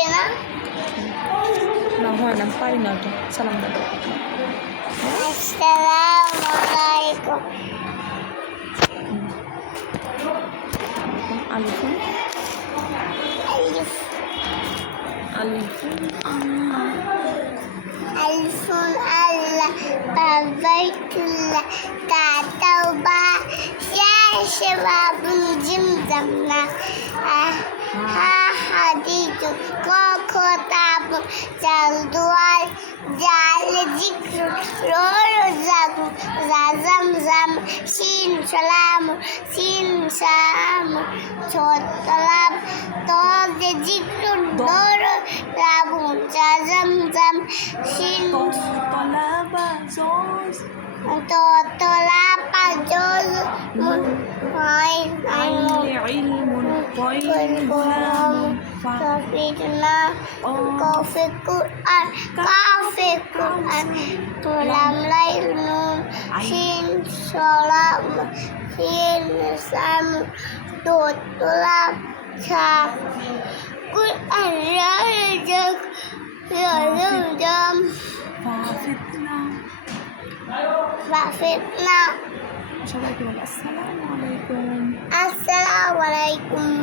দিবে না? না হয় না, পারি না ওটা। সালাম দাও। আসসালামু আলাইকুম। আলিফুন আলিফ আলিফুন আলিফুন আল্লাহ বাবাইতুল্লাহ তাতাওবা শাশবাবুন জিমজামনা হা হাদিতু কখতাব জাল দুয়াল জাল জিক্র রোজাক জাম জাম শিন সালাম শিন সাম ছোটলাম তোজে জিক্র দর রাবু জাম জাম শিন তলাবা জোজ তোলা জোজ হয় ইলমুন কয়গুলাম Kafirna kafir Quran kafir Quran tulam lail nun sin salam sin sam dot tulam cha Quran rajak ya jam fitna সবাইকে বলো আসসালামু আলাইকুম। assalamu alaikum